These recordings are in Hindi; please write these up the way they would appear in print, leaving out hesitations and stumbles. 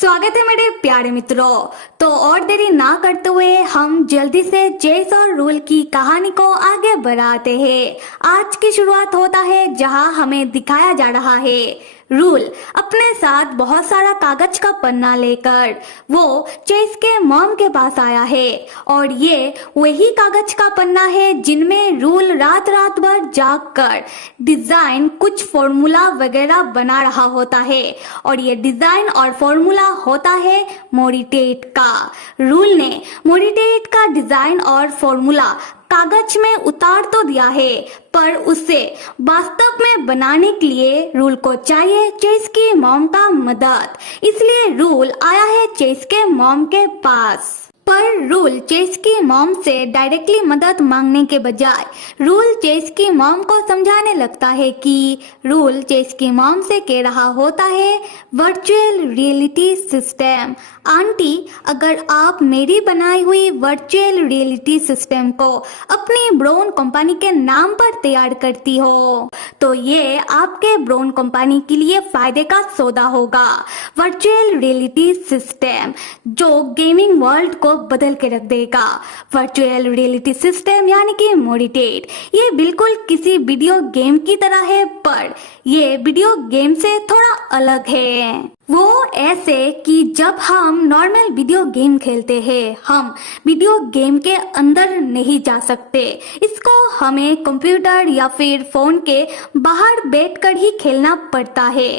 स्वागत है मेरे प्यारे मित्रों। तो और देरी ना करते हुए हम जल्दी से चेस और रूल की कहानी को आगे बढ़ाते हैं। आज की शुरुआत होता है जहां हमें दिखाया जा रहा है रूल अपने साथ बहुत सारा कागज का पन्ना लेकर वो चेस के मॉम के पास आया है और ये वही कागज का पन्ना है जिनमें रूल रात रात भर जाग कर डिजाइन कुछ फॉर्मूला वगैरह बना रहा होता है और ये डिजाइन और फॉर्मूला होता है मोरिटेट का। रूल ने मोरिटेट का डिजाइन और फॉर्मूला कागज में उतार तो दिया है पर उसे वास्तव में बनाने के लिए रूल को चाहिए चेस की मॉम का मदद। इसलिए रूल आया है चेस के मॉम के पास। पर रूल चेस की मॉम से डायरेक्टली मदद मांगने के बजाय रूल चेस की मॉम को समझाने लगता है कि रूल चेस की मॉम से कह रहा होता है वर्चुअल रियलिटी सिस्टम। आंटी, अगर आप मेरी बनाई हुई वर्चुअल रियलिटी सिस्टम को अपनी ब्राउन कंपनी के नाम पर तैयार करती हो तो ये आपके ब्राउन कंपनी के लिए फायदे का सौदा होगा। वर्चुअल रियलिटी सिस्टम जो गेमिंग वर्ल्ड को बदल के रख देगा। वर्चुअल रियलिटी सिस्टम यानी कि मोरिटेट ये बिल्कुल किसी वीडियो गेम की तरह है पर ये वीडियो गेम से थोड़ा अलग है। वो ऐसे कि जब हम नॉर्मल वीडियो गेम खेलते हैं हम वीडियो गेम के अंदर नहीं जा सकते। इसको हमें कंप्यूटर या फिर फोन के बाहर बैठकर ही खेलना पड़ता है।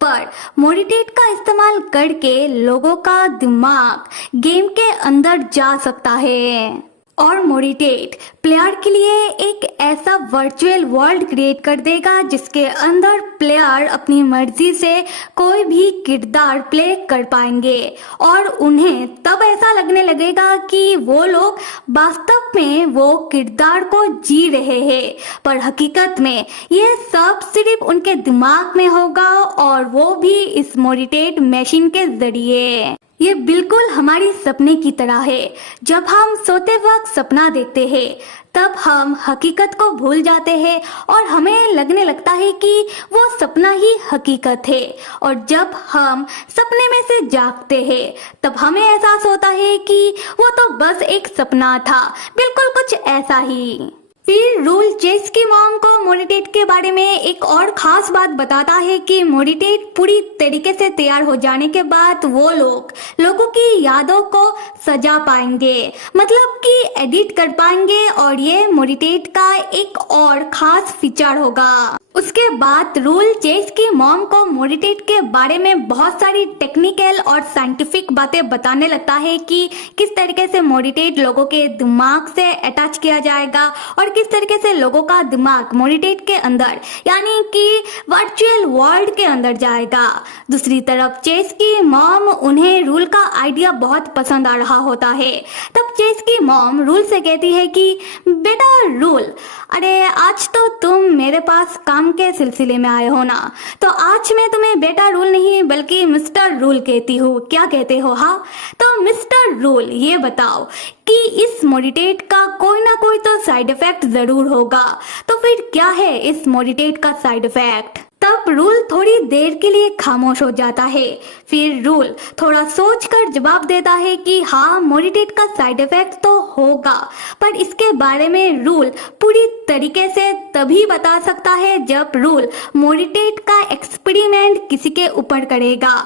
पर मोरिटेट का इस्तेमाल करके लोगों का दिमाग गेम के अंदर जा सकता है और मोरिटेट प्लेयर के लिए एक ऐसा वर्चुअल वर्ल्ड क्रिएट कर देगा जिसके अंदर प्लेयर अपनी मर्जी से कोई भी किरदार प्ले कर पाएंगे और उन्हें तब ऐसा लगने लगेगा कि वो लोग वास्तव में वो किरदार को जी रहे हैं पर हकीकत में ये सब सिर्फ उनके दिमाग में होगा और वो भी इस मोरिटेट मशीन के जरिए। ये बिल्कुल हमारी सपने की तरह है। जब हम सोते वक्त सपना देखते हैं तब हम हकीकत को भूल जाते हैं और हमें लगने लगता है कि वो सपना ही हकीकत है और जब हम सपने में से जागते हैं तब हमें एहसास होता है कि वो तो बस एक सपना था। बिल्कुल कुछ ऐसा ही। फिर रूल चेस की मॉम को मोरिटेट के बारे में एक और खास बात बताता है कि मोरिटेट पूरी तरीके से तैयार हो जाने के बाद वो लोगों की यादों को सजा पाएंगे, मतलब कि एडिट कर पाएंगे और ये मोरिटेट का एक और खास फीचर होगा। उसके बाद रूल चेस की मॉम को मोरिटेट के बारे में बहुत सारी टेक्निकल और साइंटिफिक बातें बताने लगता है कि किस तरीके से मोरिटेट लोगों के दिमाग से अटैच किया जाएगा और किस तरीके से लोगों का दिमाग मोरिटेट के अंदर यानी कि वर्चुअल वर्ल्ड के अंदर जाएगा। दूसरी तरफ चेस की मॉम उन्हें रूल का आइडिया बहुत पसंद आ रहा होता है। तब चेस की मॉम रूल से कहती है कि बेटा रूल, अरे आज तो तुम मेरे पास काम के सिलसिले में आए हो ना, तो आज मैं तुम्हें बेटा रूल नहीं बल्कि मिस्टर रूल कहती हूँ। क्या कहते हो? हाँ, तो मिस्टर रूल ये बताओ कि इस मोरिटेट का कोई ना कोई तो साइड इफेक्ट जरूर होगा, तो फिर क्या है इस मोरिटेट का साइड इफेक्ट? तब रूल थोड़ी देर के लिए खामोश हो जाता है। फिर रूल थोड़ा सोचकर जवाब देता है कि हाँ, मोरिटेट का साइड इफेक्ट तो होगा पर इसके बारे में रूल पूरी तरीके से तभी बता सकता है जब रूल मोरिटेट का एक्सपेरिमेंट किसी के ऊपर करेगा।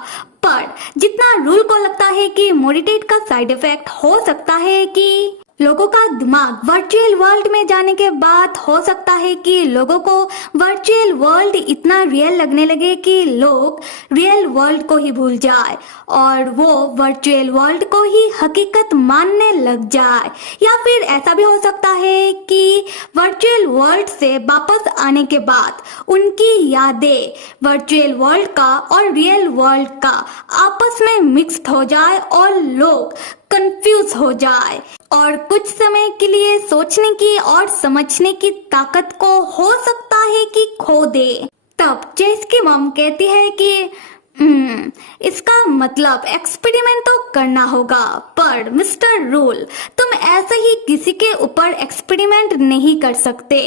पर जितना रूल को लगता है कि मोरिटेट का साइड इफेक्ट हो सकता है कि लोगों का दिमाग वर्चुअल वर्ल्ड में जाने के बाद हो सकता है कि लोगों को वर्चुअल वर्ल्ड इतना रियल लगने लगे कि लोग रियल वर्ल्ड को ही भूल जाए और वो वर्चुअल वर्ल्ड को ही हकीकत मानने लग जाए। या फिर ऐसा भी हो सकता है कि वर्चुअल वर्ल्ड से वापस आने के बाद उनकी यादें वर्चुअल वर्ल्ड का और रियल वर्ल्ड का आपस में मिक्स्ड हो जाए और लोग कंफ्यूज हो जाए और कुछ समय के लिए सोचने की और समझने की ताकत को हो सकता है कि खो दे। तब चेस की मॉम कहती है कि इसका मतलब एक्सपेरिमेंट तो करना होगा, पर मिस्टर रूल तुम ऐसे ही किसी के ऊपर एक्सपेरिमेंट नहीं कर सकते।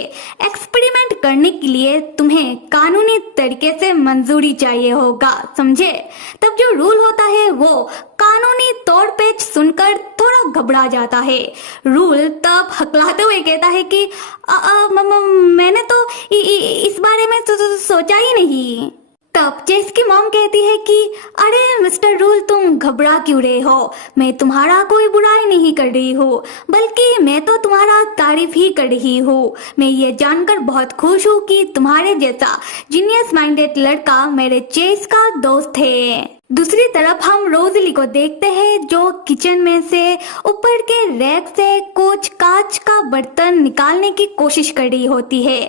एक्सपेरिमेंट करने के लिए तुम्हें कानूनी तरीके से मंजूरी चाहिए होगा, समझे? तब जो रूल होता है वो कानूनी तौर पे सुनकर थोड़ा घबरा जाता है। रूल तब हकलाते हुए कहता है कि मैंने तो इस बारे में सोचा ही नहीं। तब चेस की मॉम कहती है कि अरे मिस्टर रूल, तुम घबरा क्यों रहे हो? मैं तुम्हारा कोई बुराई नहीं कर रही हूँ, बल्कि मैं तो तुम्हारा तारीफ ही कर रही हूँ। मैं ये जानकर बहुत खुश हूँ कि तुम्हारे जैसा जीनियस माइंडेड लड़का मेरे चेस का दोस्त है। दूसरी तरफ हम रोजली को देखते हैं जो किचन में से ऊपर के रैक से कुछ कांच का बर्तन निकालने की कोशिश कर रही होती है।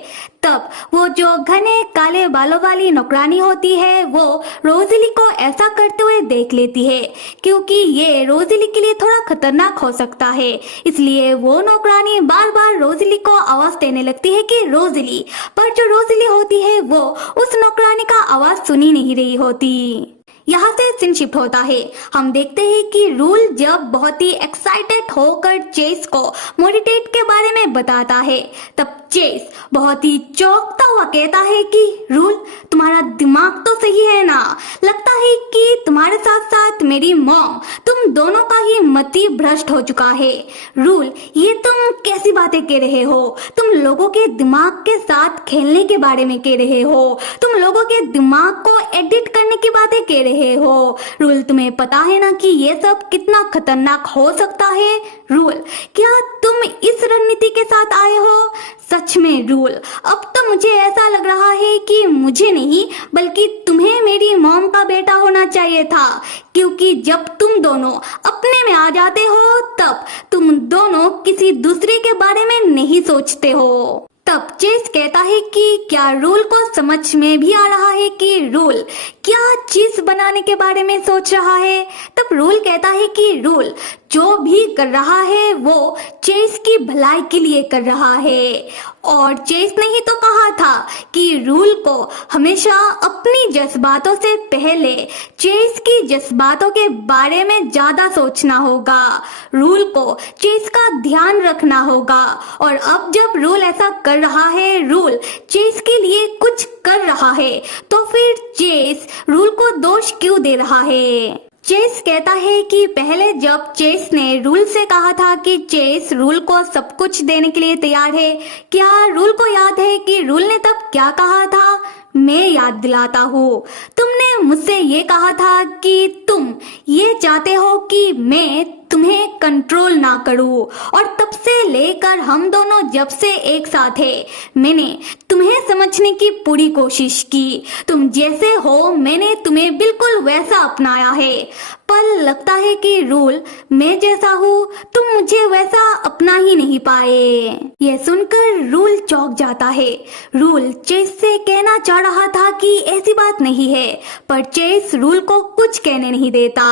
तब वो जो घने काले बालों वाली नौकरानी होती है वो रोजली को ऐसा करते हुए देख लेती है, क्योंकि ये रोजली के लिए थोड़ा खतरनाक हो सकता है। इसलिए वो नौकरानी बार बार रोजली को आवाज देने लगती है कि रोजली, पर जो रोजली होती है वो उस नौकरानी का आवाज सुन ही नहीं रही होती। यहाँ से सीन शिफ्ट होता है। हम देखते हैं कि रूल जब बहुत ही एक्साइटेड होकर चेस को मेडिटेट के बारे में बताता है, तब चेस बहुत ही चौंकता हुआ कहता है कि रूल, तुम्हारा दिमाग तो सही है ना? लगता है कि तुम्हारे साथ साथ मेरी मॉम, तुम दोनों का ही मति भ्रष्ट हो चुका है। रूल, ये तुम कैसी बातें कह रहे हो? तुम लोगों के दिमाग के साथ खेलने के बारे में कह रहे हो। तुम लोगों के दिमाग को एडिट करने की बातें कह रहे हो। रूल, तुम्हें पता है ना कि ये सब कितना खतरनाक हो सकता है? रूल, क्या तुम इस रणनीति के साथ आए हो? सच में रूल, अब तो मुझे ऐसा लग रहा है कि मुझे नहीं बल्कि तुम्हें मेरी मॉम का बेटा होना चाहिए था, क्योंकि जब तुम दोनों अपने में आ जाते हो तब तुम दोनों किसी दूसरे के बारे में नहीं सोचते हो। तब चेस कहता है कि क्या रूल को समझ में भी आ रहा है कि रूल क्या चीज बनाने के बारे में सोच रहा है? तब रूल कहता है कि रूल जो भी कर रहा है वो चेस की भलाई के लिए कर रहा है। और चेस ने ही तो कहा था कि रूल को हमेशा अपनी जज्बातों से पहले चेस की जज्बातों के बारे में ज्यादा सोचना होगा। रूल को चेस का ध्यान रखना होगा। और अब जब रूल ऐसा कर रहा है, रूल चेस के लिए कुछ कर रहा है, तो फिर चेस रूल को दोष क्यों दे रहा है? चेस कहता है कि पहले जब चेस ने रूल से कहा था कि चेस रूल को सब कुछ देने के लिए तैयार है, क्या रूल को याद है कि रूल ने तब क्या कहा था? मैं याद दिलाता हूँ, तुमने मुझसे ये कहा था कि तुम ये चाहते हो कि मैं तुम्हें कंट्रोल ना करूं, और तब से लेकर हम दोनों जब से एक साथ है, मैंने तुम्हें समझने की पूरी कोशिश की। तुम जैसे हो मैंने तुम्हें बिल्कुल वैसा अपनाया है, पर लगता है कि रूल मैं जैसा हूँ तुम मुझे वैसा अपना ही नहीं पाए। यह सुनकर रूल चौंक जाता है। रूल चेस से कहना चाह रहा था कि ऐसी बात नहीं है, पर चेस रूल को कुछ कहने नहीं देता।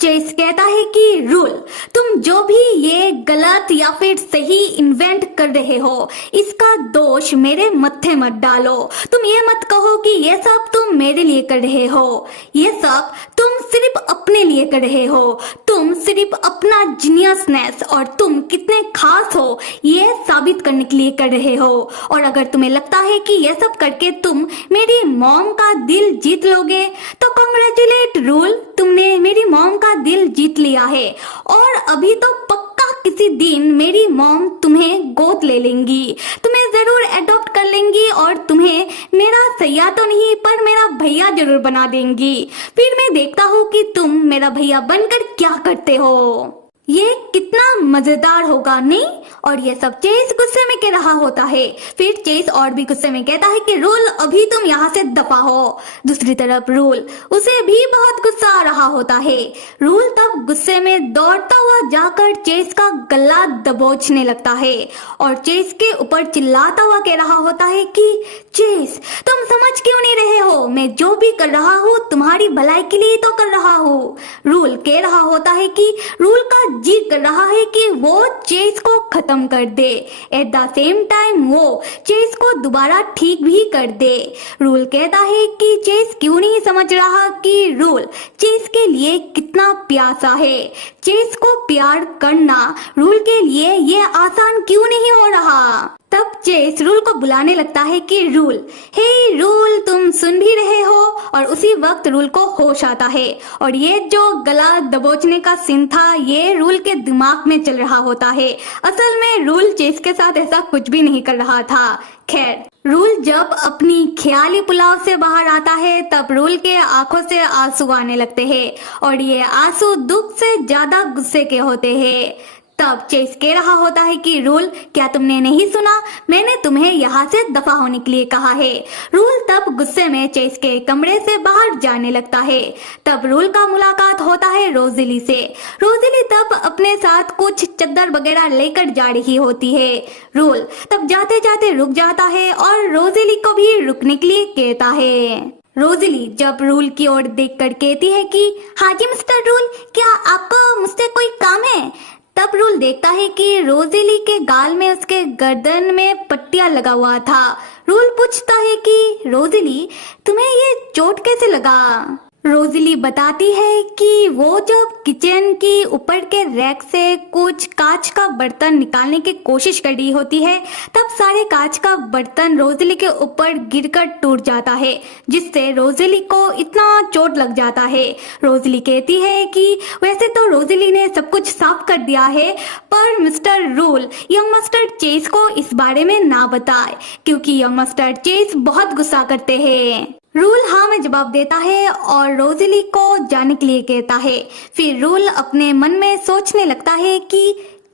चेस कहता है कि रूल तुम जो भी ये गलत या फिर सही इन्वेंट कर रहे हो, इसका दोष मेरे मत्थे मत डालो। तुम ये मत कहो कि ये सब तुम मेरे लिए कर रहे हो। ये सब तुम सिर्फ अपने लिए कर रहे हो। तुम सिर्फ अपना जीनियसनेस और तुम कितने खास हो ये साबित करने के लिए कर रहे हो। और अगर तुम्हें लगता है कि ये सब करके तुम मेरी मॉम का दिल जीत लोगे, तो कांग्रेचुलेट रूल, तुमने मेरी मॉम का दिल जीत लिया है। और अभी तो पक्का किसी दिन मेरी मॉम तुम्हें गोद ले लेंगी, तुम्हें जरूर अडॉप्ट कर लेंगी और तुम्हें मेरा सैया तो नहीं पर मेरा भैया जरूर बना देंगी। फिर मैं देखता हूँ कि तुम मेरा भैया बनकर क्या करते हो। ये कितना मजेदार होगा, नहीं? और ये सब चेस गुस्से में कह रहा होता है। फिर चेस और भी गुस्से में कहता है कि रूल अभी तुम यहाँ से दफा हो। दूसरी तरफ रूल, उसे भी बहुत गुस्सा आ रहा होता है। रूल तब गुस्से में दौड़ता हुआ जाकर चेस का गला दबोचने लगता है और चेस के ऊपर चिल्लाता हुआ कह रहा होता है कि चेस तुम समझ क्यों नहीं रहे हो? मैं जो भी कर रहा हूँ तुम्हारी भलाई के लिए तो कर रहा हूँ। रूल कह रहा होता है कि रूल का जी कर रहा है कि वो चेस को खत्म कर दे। एट द सेम टाइम वो चेस को दोबारा ठीक भी कर दे। रूल कहता है कि चेस क्यों नहीं समझ रहा कि रूल चेस के लिए कितना प्यासा है। चेस को प्यार करना रूल के लिए ये आसान क्यों नहीं हो रहा। तब चेस रूल को बुलाने लगता है कि रूल, हे रूल, तुम सुन भी रहे हो। और उसी वक्त रूल को होश आता है और ये जो गला दबोचने का सीन था ये रूल के दिमाग में चल रहा होता है। असल में रूल चेस के साथ ऐसा कुछ भी नहीं कर रहा था। खैर, रूल जब अपनी ख्याली पुलाव से बाहर आता है तब रूल के आंखों से आंसू आने लगते हैं और ये आंसू दुख से ज्यादा गुस्से के होते हैं। तब चेस कह रहा होता है कि रूल, क्या तुमने नहीं सुना? मैंने तुम्हें यहाँ से दफा होने के लिए कहा है। रूल तब गुस्से में चेस के कमरे से बाहर जाने लगता है। तब रूल का मुलाकात होता है रोजिली से। रोजिली तब अपने साथ कुछ चद्दर वगैरह लेकर जा रही होती है। रूल तब जाते जाते रुक जाता है और रोजिली को भी रुकने के लिए कहता है। रोजिली जब रूल की ओर देखकर कहती है कि हाँ जी मिस्टर रूल, क्या आपको मुझसे कोई काम है? तब रूल देखता है कि रोजिली के गाल में उसके गर्दन में पट्टियां लगा हुआ था। रूल पूछता है कि रोजिली, तुम्हें ये चोट कैसे लगा? रोजिली बताती है कि वो जब किचन की ऊपर के रैक से कुछ कांच का बर्तन निकालने की कोशिश कर रही होती है तब सारे कांच का बर्तन रोजिली के ऊपर गिरकर टूट जाता है, जिससे रोजिली को इतना चोट लग जाता है। रोजिली कहती है कि वैसे तो रोजिली ने सब कुछ साफ कर दिया है, पर mister rule young master Chase को इस बारे में ना बताए क्योंकि यंग मास्टर चेस बहुत गुस्सा करते हैं। रूल हाँ में जवाब देता है और रोजिली को जाने के लिए कहता है। फिर रूल अपने मन में सोचने लगता है कि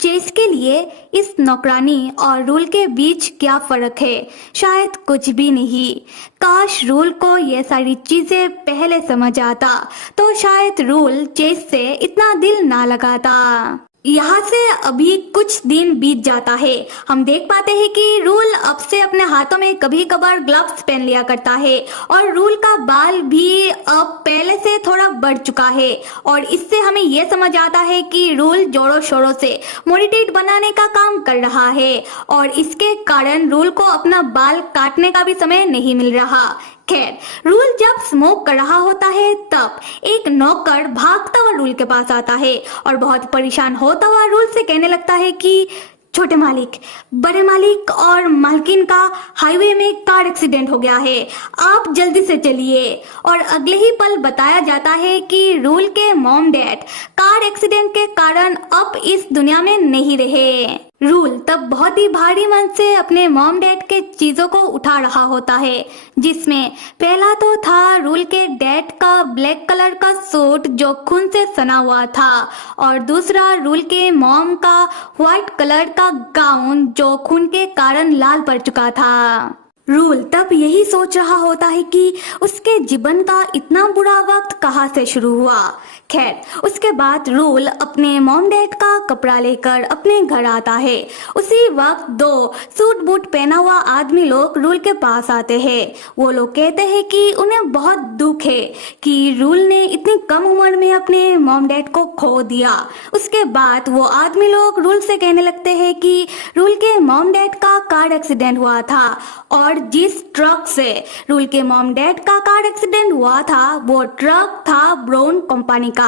चेस के लिए इस नौकरानी और रूल के बीच क्या फर्क है। शायद कुछ भी नहीं। काश रूल को ये सारी चीजें पहले समझ आता तो शायद रूल चेस से इतना दिल ना लगाता। यहाँ से अभी कुछ दिन बीत जाता है। हम देख पाते हैं कि रूल अब से अपने हाथों में कभी कभार ग्लव्स पहन लिया करता है और रूल का बाल भी अब पहले से थोड़ा बढ़ चुका है और इससे हमें यह समझ आता है कि रूल जोरों शोरों से मोटिवेट बनाने का काम कर रहा है और इसके कारण रूल को अपना बाल काटने का भी समय नहीं मिल रहा। खैर, रूल जब स्मोक कर रहा होता है तब एक नौकर भागता हुआ रूल के पास आता है और बहुत परेशान होता हुआ रूल से कहने लगता है कि छोटे मालिक, बड़े मालिक और मालकिन का हाईवे में कार एक्सीडेंट हो गया है, आप जल्दी से चलिए। और अगले ही पल बताया जाता है कि रूल के मॉम डैड कार एक्सीडेंट के कारण अब इस दुनिया में नहीं रहे। रूल तब बहुत ही भारी मन से अपने मॉम डैड के चीजों को उठा रहा होता है, जिसमें पहला तो था रूल के डैड का ब्लैक कलर का सूट जो खून से सना हुआ था और दूसरा रूल के मॉम का व्हाइट कलर का गाउन जो खून के कारण लाल पड़ चुका था। रूल तब यही सोच रहा होता है कि उसके जीवन का इतना बुरा वक्त कहाँ से शुरू हुआ। खैर, उसके बाद रूल अपने मॉम डैड का कपड़ा लेकर अपने घर आता है। उसी वक्त दो सूट बूट पहना हुआ आदमी लोग रूल के पास आते हैं। वो लोग कहते हैं कि उन्हें बहुत दुख है कि रूल ने इतनी कम उम्र में अपने मॉम डैड को खो दिया। उसके बाद वो आदमी लोग रूल से कहने लगते हैं कि रूल के मॉम डैड का कार एक्सीडेंट हुआ था और जिस ट्रक से रूल के मॉम डैड का कार एक्सीडेंट हुआ था वो ट्रक था ब्राउन कंपनी का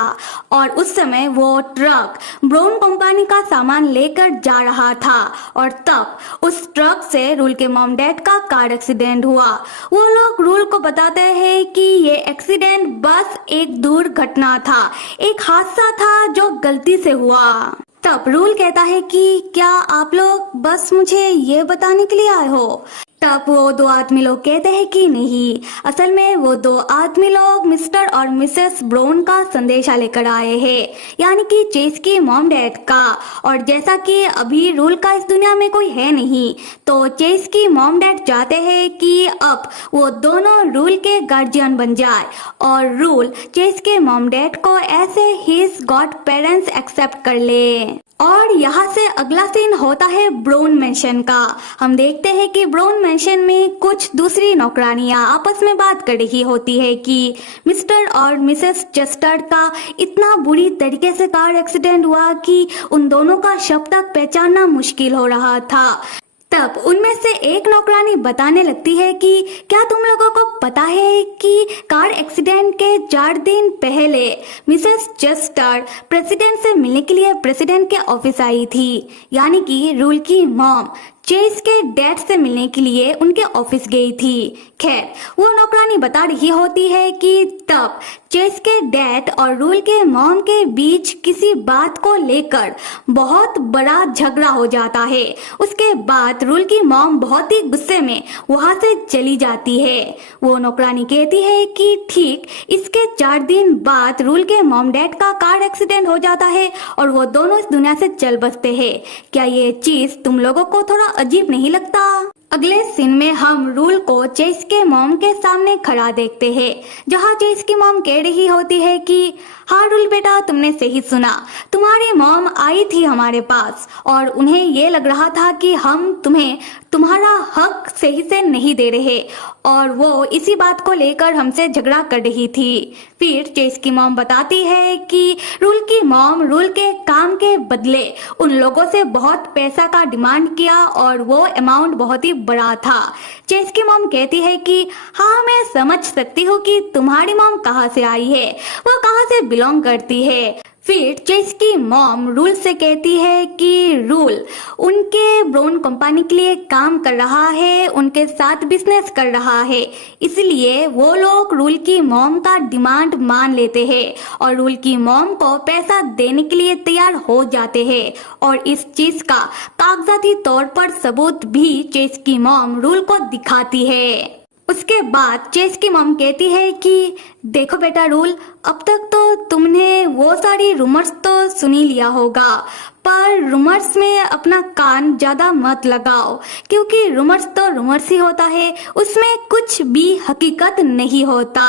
और उस समय वो ट्रक ब्राउन कंपनी का सामान लेकर जा रहा था और तब उस ट्रक से रूल के मॉम डैड का कार एक्सीडेंट हुआ। वो लोग रूल को बताते हैं कि ये एक्सीडेंट बस एक दुर्घटना था, एक हादसा था जो गलती से हुआ। तब रूल कहता है कि क्या आप लोग बस मुझे ये बताने के लिए आए हो? तब वो दो आदमी लोग कहते हैं कि नहीं, असल में वो दो आदमी लोग मिस्टर और मिसेस ब्राउन का संदेशा लेकर आए हैं, यानी कि चेस की मॉम डैड का। और जैसा कि अभी रूल का इस दुनिया में कोई है नहीं तो चेस की मॉम डैड चाहते हैं कि अब वो दोनों रूल के गार्जियन बन जाए और रूल चेस के मॉम डैड को ऐसे हिज गॉड पेरेंट्स एक्सेप्ट कर ले। और यहाँ से अगला सीन होता है ब्राउन मैंशन का। हम देखते हैं कि ब्राउन मैंशन में कुछ दूसरी नौकरानियां आपस में बात कर रही होती है कि मिस्टर और मिसेस जस्टर का इतना बुरी तरीके से कार एक्सीडेंट हुआ कि उन दोनों का शव तक पहचानना मुश्किल हो रहा था। तब उनमें से एक नौकरानी बताने लगती है कि क्या तुम लोगों को पता है कि कार एक्सीडेंट के 4 दिन पहले मिसेस जस्टर प्रेसिडेंट से मिलने के लिए प्रेसिडेंट के ऑफिस आई थी, यानी कि रूल की मॉम चेस के डैड से मिलने के लिए उनके ऑफिस गई थी। खैर, वो नौकरानी बता रही होती है कि तब चेस के डैड और रूल के मॉम के बीच किसी बात को लेकर बहुत बड़ा झगड़ा हो जाता है। उसके बाद रूल की मॉम बहुत ही गुस्से में वहां से चली जाती है। वो नौकरानी कहती है कि ठीक इसके 4 दिन बाद रूल के मॉम डैड का कार एक्सीडेंट हो जाता है और वो दोनों इस दुनिया से चल बसते हैं। क्या ये चीज तुम लोगों को थोड़ा अजीब नहीं लगता? अगले सीन में हम रूल को चेस के मॉम के सामने खड़ा देखते हैं, जहां चेस की मॉम कह रही होती है कि हाँ रूल बेटा, तुमने सही सुना, तुम्हारी मॉम आई थी हमारे पास और उन्हें ये लग रहा था कि हम तुम्हें तुम्हारा हक सही से नहीं दे रहे और वो इसी बात को लेकर हमसे झगड़ा कर रही थी। फिर चेस की मॉम बताती है कि रूल की मॉम रूल के काम के बदले उन लोगों से बहुत पैसा का डिमांड किया और वो अमाउंट बहुत ही बड़ा था। चेस की मॉम कहती है कि हाँ, मैं समझ सकती हूँ कि तुम्हारी मॉम कहाँ से आई है, वो कहाँ से बिलोंग करती है। फिर चेस की मॉम रूल से कहती है कि रूल उनके ब्राउन कंपनी के लिए काम कर रहा है, उनके साथ बिजनेस कर रहा है, इसलिए वो लोग रूल की मॉम का डिमांड मान लेते हैं और रूल की मॉम को पैसा देने के लिए तैयार हो जाते हैं और इस चीज का कागजाती तौर पर सबूत भी चेस की मॉम रूल को दिखाती है। उसके बाद चेस की मॉम कहती है कि देखो बेटा रूल, अब तक तो तुमने वो सारी रूमर्स तो सुन ही लिया होगा, पर रूमर्स में अपना कान ज्यादा मत लगाओ, क्योंकि रूमर्स तो रूमर्स ही होता है, उसमें कुछ भी हकीकत नहीं होता।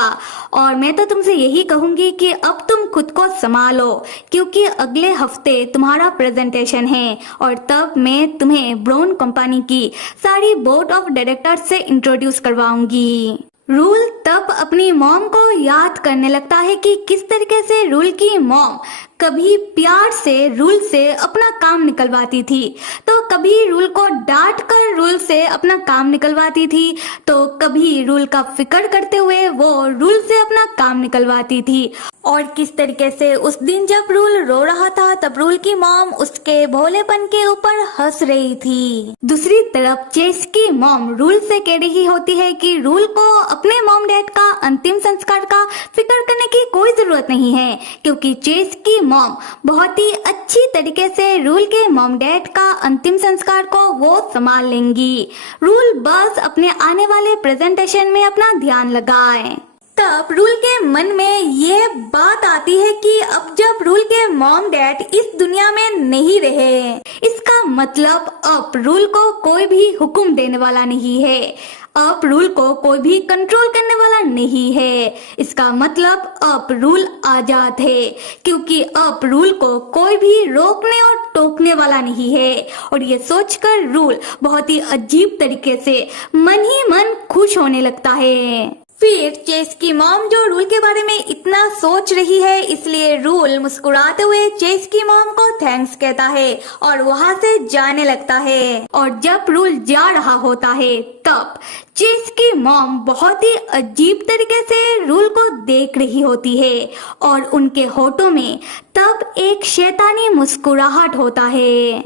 और मैं तो तुमसे यही कहूंगी कि अब तुम खुद को संभालो, क्योंकि अगले हफ्ते तुम्हारा प्रेजेंटेशन है और तब मैं तुम्हें ब्राउन कंपनी की सारी बोर्ड ऑफ डायरेक्टर से इंट्रोड्यूस करवाऊंगी। रूल तब अपनी मॉम को याद करने लगता है कि किस तरीके से रूल की मॉम कभी प्यार से रूल से अपना काम निकलवाती थी, तो कभी रूल को डांट कर रूल से अपना काम निकलवाती थी, तो कभी रूल का फिक्र करते हुए वो रूल से अपना काम निकलवाती थी। और किस तरीके से उस दिन जब रूल रो रहा था तब रूल की मॉम उसके भोलेपन के ऊपर हंस रही थी। दूसरी तरफ चेस की मॉम रूल से कह रही होती है कि रूल को अपने मॉम डैड का अंतिम संस्कार का फिक्र करने की कोई जरूरत नहीं है, क्योंकि चेस की मॉम बहुत ही अच्छी तरीके से रूल के मॉम डैड का अंतिम संस्कार को वो संभाल लेंगी। रूल बस अपने आने वाले प्रेजेंटेशन में अपना ध्यान लगाए। तब रूल के मन में ये बात आती है कि अब जब रूल के मॉम डैड इस दुनिया में नहीं रहे, इसका मतलब अब रूल को कोई भी हुक्म देने वाला नहीं है, अब रूल को कोई भी कंट्रोल करने वाला नहीं है। इसका मतलब अब रूल आजाद है, क्योंकि अब रूल को कोई भी रोकने और टोकने वाला नहीं है। और ये सोचकर रूल बहुत ही अजीब तरीके से मन ही मन खुश होने लगता है। फिर चेस की मॉम जो रूल के बारे में इतना सोच रही है, इसलिए रूल मुस्कुराते हुए चेस की मॉम को थैंक्स कहता है और वहाँ से जाने लगता है। और जब रूल जा रहा होता है तब चेस की मॉम बहुत ही अजीब तरीके से रूल को देख रही होती है और उनके होठों में तब एक शैतानी मुस्कुराहट होता है।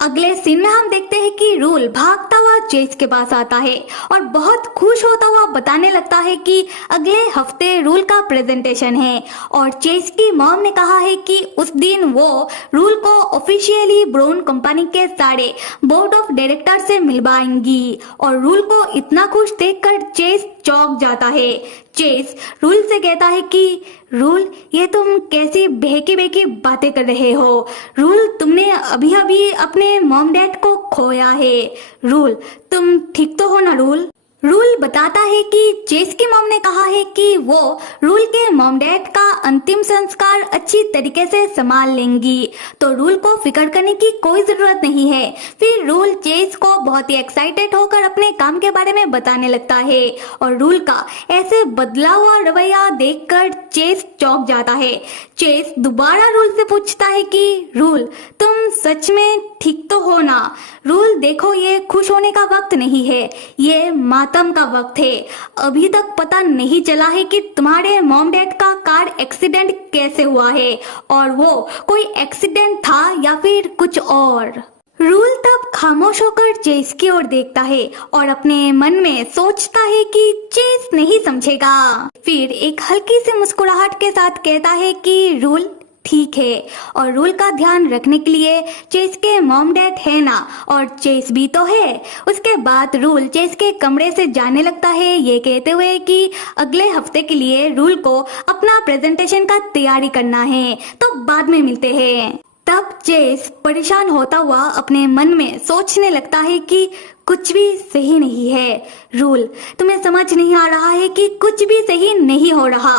अगले सीन में हम देखते हैं कि रूल भागता हुआ चेस के पास आता है और बहुत खुश होता हुआ बताने लगता है कि अगले हफ्ते रूल का प्रेजेंटेशन है और चेस की मॉम ने कहा है कि उस दिन वो रूल को ऑफिशियली ब्राउन कंपनी के सारे बोर्ड ऑफ डायरेक्टर से मिलवाएंगी। और रूल को इतना खुश देखकर चेस चौंक जाता है। चेस रूल से कहता है कि रूल, ये तुम कैसी बहकी बहकी बातें कर रहे हो? रूल, तुमने अभी अभी अपने मॉम डैड को खोया है। रूल, तुम ठीक तो हो ना? रूल रूल बताता है कि चेस की मॉम ने कहा है कि वो रूल के मॉम डैड का अंतिम संस्कार अच्छी तरीके से संभाल लेंगी, तो रूल को फिक्र करने की कोई जरूरत नहीं है। फिर रूल चेस को बहुत ही एक्साइटेड होकर अपने काम के बारे में बताने लगता है और रूल का ऐसे बदला हुआ रवैया देखकर चेस चौंक जाता है। चेस दोबारा रूल से पूछता है कि रूल तुम सच में ठीक तो हो ना? रूल देखो, ये खुश होने का वक्त नहीं है, ये मातम का वक्त है। अभी तक पता नहीं चला है कि तुम्हारे मॉम डैड का कार एक्सीडेंट कैसे हुआ है और वो कोई एक्सीडेंट था या फिर कुछ और। रूल तब खामोश होकर चेस की ओर देखता है और अपने मन में सोचता है कि चेस नहीं समझेगा। फिर एक हल्की सी मुस्कुराहट के साथ कहता है कि रूल ठीक है, और रूल का ध्यान रखने के लिए चेस के मॉम डैड है ना, और चेस भी तो है। उसके बाद रूल चेस के कमरे से जाने लगता है, ये कहते हुए कि अगले हफ्ते के लिए रूल को अपना प्रेजेंटेशन का तैयारी करना है, तो बाद में मिलते हैं। तब चेस परेशान होता हुआ अपने मन में सोचने लगता है कि कुछ भी सही नहीं है। रूल, तुम्हें समझ नहीं आ रहा है कि कुछ भी सही नहीं हो रहा,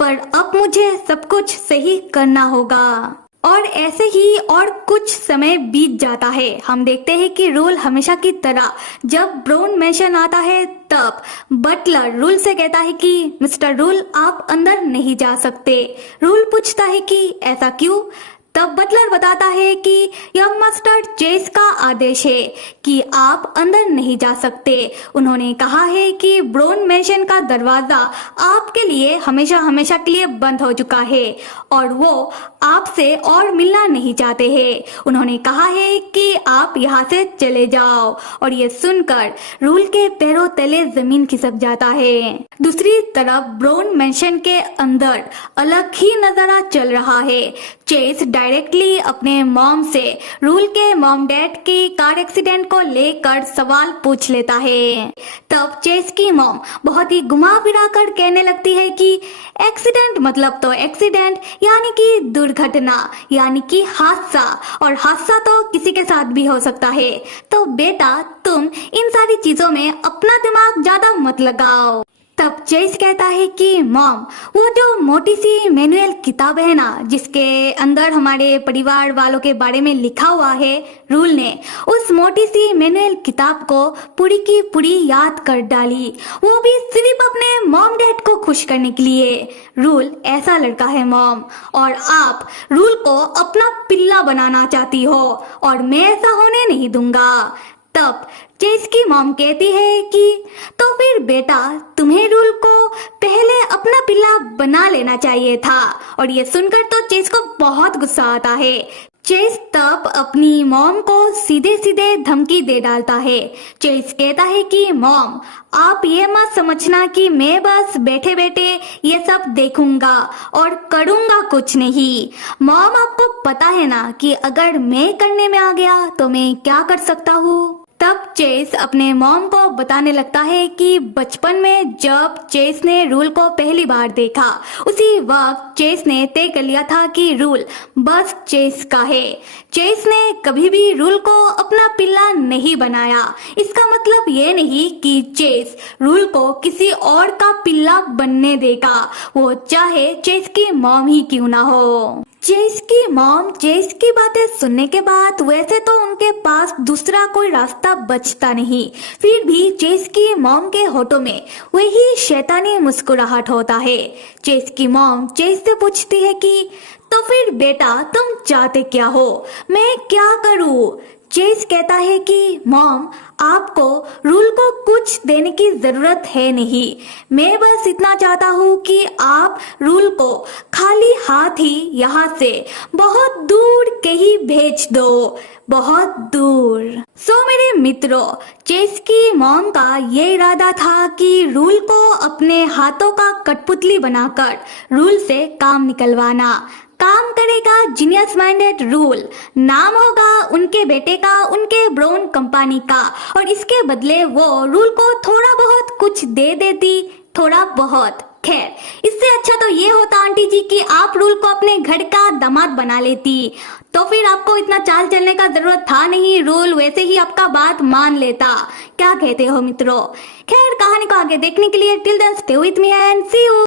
पर अब मुझे सब कुछ सही करना होगा। और ऐसे ही और कुछ समय बीत जाता है। हम देखते हैं कि रूल हमेशा की तरह जब ब्राउन मैशन आता है तब बटलर रूल से कहता है कि मिस्टर रूल आप अंदर नहीं जा सकते। रूल पूछता है कि ऐसा क्यों? तब बटलर बताता है कि यह मास्टर चेस का आदेश है कि आप अंदर नहीं जा सकते। उन्होंने कहा है कि ब्राउन मैशन का दरवाजा आपके लिए हमेशा हमेशा के लिए बंद हो चुका है और वो आपसे और मिलना नहीं चाहते हैं। उन्होंने कहा है कि आप यहाँ से चले जाओ। और ये सुनकर रूल के पैरों तले जमीन खिसक जाता है। दूसरी तरफ ब्राउन मैशन के अंदर अलग ही नजारा चल रहा है। चेस डायरेक्टली अपने मॉम से रूल के मॉम डैड की कार एक्सीडेंट को लेकर सवाल पूछ लेता है। तब चेस की मॉम बहुत ही घुमा फिरा कर कहने लगती है कि एक्सीडेंट मतलब तो एक्सीडेंट यानी कि दुर्घटना, यानी कि हादसा, और हादसा तो किसी के साथ भी हो सकता है। तो बेटा तुम इन सारी चीजों में अपना दिमाग ज्यादा मत लगाओ। तब चेस कहता है कि मॉम, वो जो मोटी सी मैनुअल किताब है ना, जिसके अंदर हमारे परिवार वालों के बारे में लिखा हुआ है, रूल ने उस मोटी सी मैनुअल किताब को पूरी की पूरी याद कर डाली, वो भी सिर्फ अपने मॉम डैड को खुश करने के लिए। रूल ऐसा लड़का है मॉम, और आप रूल को अपना पिल्ला बनाना चाहती हो और मैं ऐसा होने नहीं दूंगा। तब चेस की मॉम कहती है कि तो फिर बेटा तुम्हें रूल को पहले अपना पिल्ला बना लेना चाहिए था। और ये सुनकर तो चेस को बहुत गुस्सा आता है। चेस तब अपनी मॉम को सीधे सीधे धमकी दे डालता है। चेस कहता है कि मॉम आप ये मत समझना कि मैं बस बैठे बैठे ये सब देखूंगा और करूंगा कुछ नहीं। मॉम आपको पता है ना कि अगर मैं करने में आ गया तो मैं क्या कर सकता हूँ। तब चेस अपने मॉम को बताने लगता है कि बचपन में जब चेस ने रूल को पहली बार देखा, उसी वक्त चेस ने तय कर लिया था कि रूल बस चेस का है। चेस ने कभी भी रूल को अपना पिल्ला नहीं बनाया। इसका मतलब ये नहीं कि चेस रूल को किसी और का पिल्ला बनने देगा, वो चाहे चेस की मॉम ही क्यों ना हो। चेस की मॉम चेस की बातें सुनने के बाद वैसे तो उनके पास दूसरा कोई रास्ता बचता नहीं, फिर भी चेस की मॉम के होठों में वही शैतानी मुस्कुराहट होता है। चेस की मॉम चेस से पूछती है कि तो फिर बेटा तुम चाहते क्या हो, मैं क्या करूं? चेस कहता है कि मॉम आपको रूल को कुछ देने की जरूरत है नहीं, मैं बस इतना चाहता हूँ कि आप रूल को खाली हाथ ही यहाँ से बहुत दूर कहीं भेज दो, बहुत दूर। मेरे मित्रों, चेस की मॉम का ये इरादा था कि रूल को अपने हाथों का कठपुतली बनाकर रूल से काम निकलवाना। काम करेगा जीनियस माइंडेड रूल, नाम होगा उनके बेटे का, उनके ब्राउन कंपनी का, और इसके बदले वो रूल को थोड़ा बहुत कुछ दे देती, थोड़ा बहुत। खैर, इससे अच्छा तो ये होता आंटी जी कि आप रूल को अपने घर का दामाद बना लेती, तो फिर आपको इतना चाल चलने का जरूरत था नहीं, रूल वैसे ही आपका बात मान लेता। क्या कहते हो मित्रों? खैर कहानी को आगे देखने के लिए till then stay with me and see you.